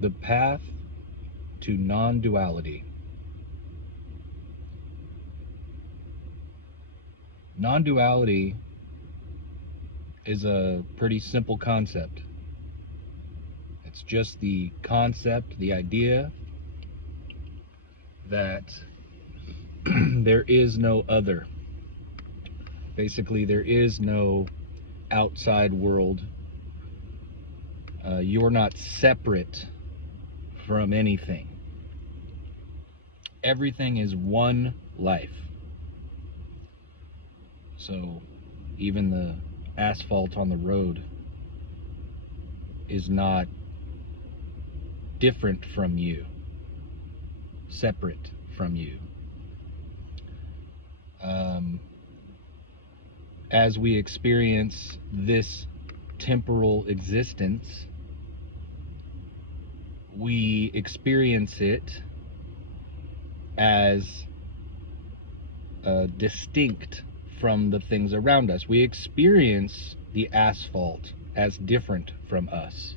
The path to non-duality. Non-duality is a pretty simple concept. It's just the concept, the idea that there is no other. Basically, there is no outside world. You're not separate from anything. Everything is one life. So even the asphalt on the road is not different from you, separate from you. As we experience this temporal existence, we experience it as distinct from the things around us. We experience the asphalt as different from us.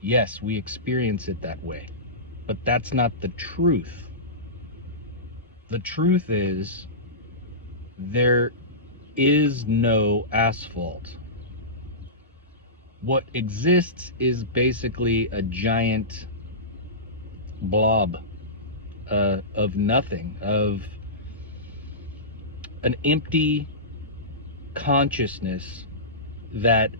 Yes, we experience it that way, but that's not the truth. The truth is, there is no asphalt. What exists is basically a giant blob of nothing, of an empty consciousness that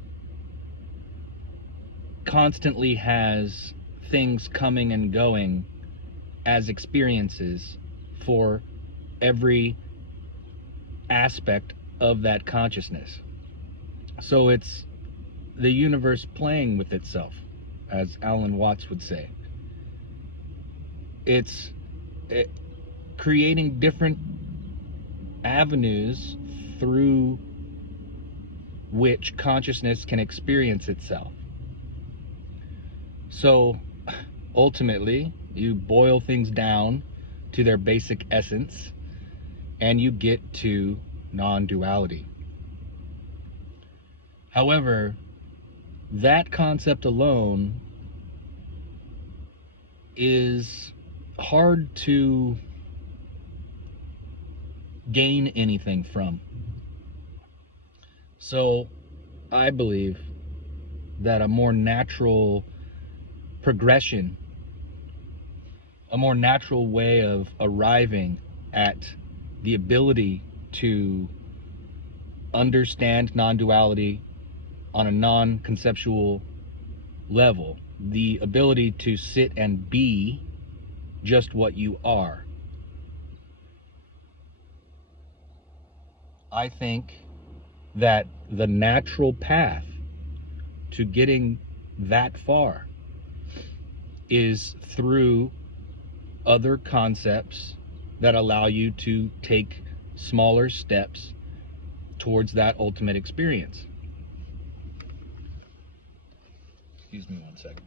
constantly has things coming and going as experiences for every aspect of that consciousness. So it's the universe playing with itself, as Alan Watts would say. It's creating different avenues through which consciousness can experience itself. So ultimately, you boil things down to their basic essence, and you get to non-duality. However, that concept alone is hard to gain anything from. So I believe that a more natural progression, a more natural way of arriving at the ability to understand non-duality on a non-conceptual level, the ability to sit and be just what you are. I think that the natural path to getting that far is through other concepts that allow you to take smaller steps towards that ultimate experience. Excuse me 1 second.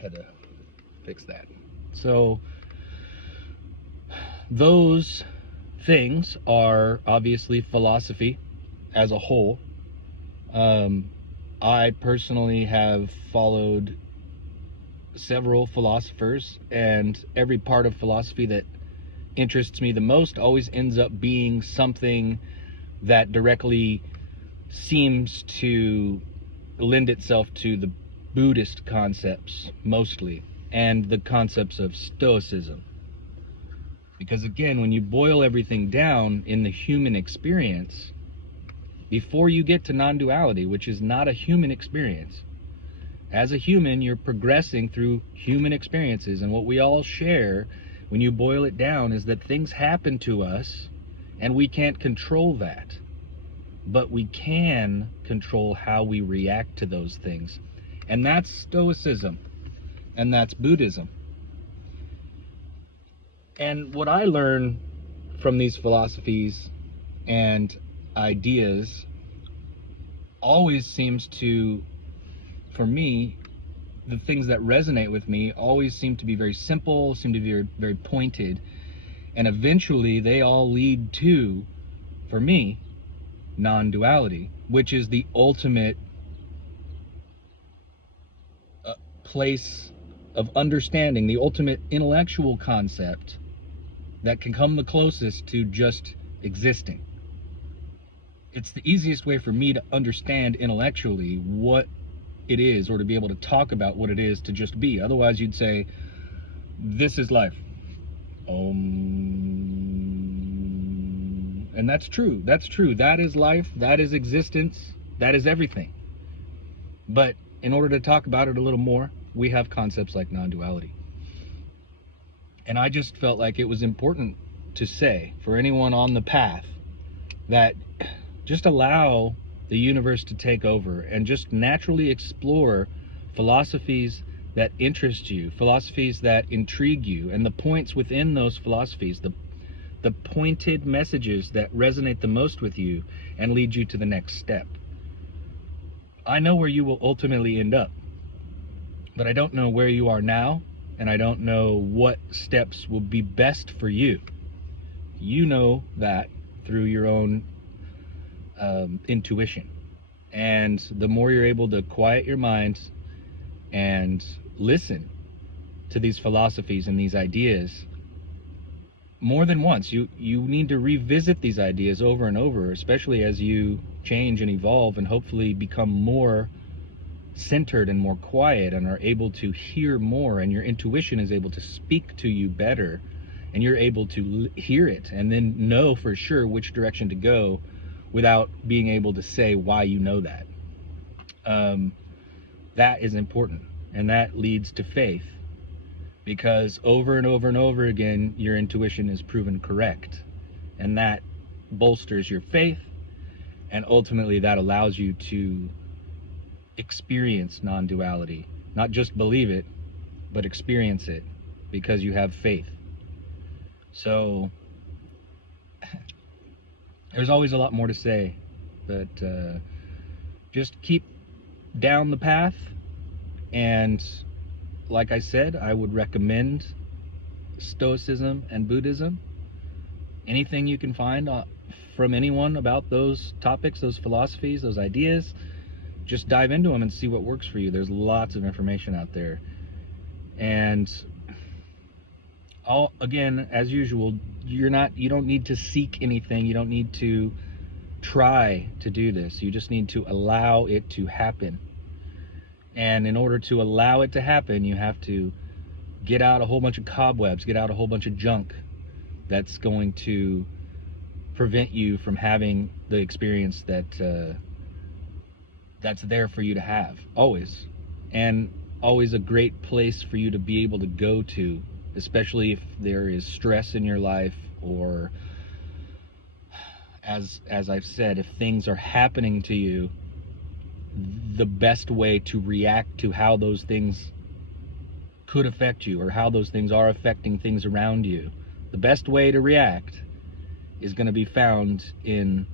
Had to fix that. So those things are obviously philosophy as a whole. I personally have followed several philosophers, and every part of philosophy that interests me the most always ends up being something that directly seems to lend itself to the Buddhist concepts mostly, and the concepts of Stoicism. Because again, when you boil everything down in the human experience, before you get to non-duality, which is not a human experience, as a human, you're progressing through human experiences, and what we all share, when you boil it down, is that things happen to us, and we can't control that. But we can control how we react to those things. And that's Stoicism, and that's Buddhism. And what I learn from these philosophies and ideas always seems to, for me, the things that resonate with me always seem to be very simple, seem to be very, very pointed, and eventually they all lead to, for me, non-duality, which is the ultimate place of understanding, the ultimate intellectual concept that can come the closest to just existing. It's the easiest way for me to understand intellectually what it is, or to be able to talk about what it is to just be. Otherwise, you'd say, this is life. And that's true. That's true. That is life. That is existence. That is everything. But in order to talk about it a little more, we have concepts like non-duality. And I just felt like it was important to say, for anyone on the path, that just allow the universe to take over and just naturally explore philosophies that interest you, philosophies that intrigue you, and the points within those philosophies, the pointed messages that resonate the most with you and lead you to the next step. I know where you will ultimately end up, but I don't know where you are now, and I don't know what steps will be best for you. You know that through your own intuition. And the more you're able to quiet your mind and listen to these philosophies and these ideas more than once, you need to revisit these ideas over and over, especially as you change and evolve and hopefully become more centered and more quiet and are able to hear more, and your intuition is able to speak to you better, and you're able to hear it and then know for sure which direction to go without being able to say why you know that. That is important, and that leads to faith, because over and over and over again your intuition is proven correct, and that bolsters your faith, and ultimately that allows you to experience non-duality. Not just believe it, but experience it, because you have faith. So there's always a lot more to say, but just keep down the path. And like I said, I would recommend Stoicism and Buddhism. Anything you can find from anyone about those topics, those philosophies, those ideas, just dive into them and see what works for you. There's lots of information out there. And again, as usual, you don't need to seek anything. You don't need to try to do this. You just need to allow it to happen. And in order to allow it to happen, you have to get out a whole bunch of cobwebs, get out a whole bunch of junk that's going to prevent you from having the experience that's there for you to have, always. And always a great place for you to be able to go to, especially if there is stress in your life, or as I've said, if things are happening to you, the best way to react to how those things could affect you, or how those things are affecting things around you, the best way to react is going to be found in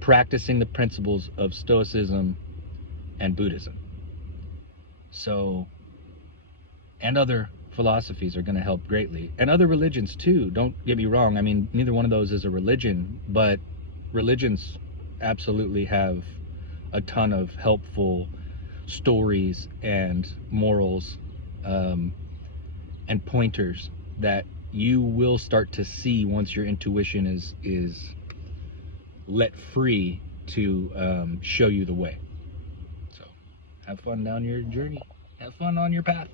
practicing the principles of Stoicism and Buddhism. So, and other philosophies are going to help greatly, and other religions too. Don't get me wrong, I mean, neither one of those is a religion, but religions absolutely have a ton of helpful stories and morals and pointers that you will start to see once your intuition is let free to show you the way. So have fun down your journey, have fun on your path.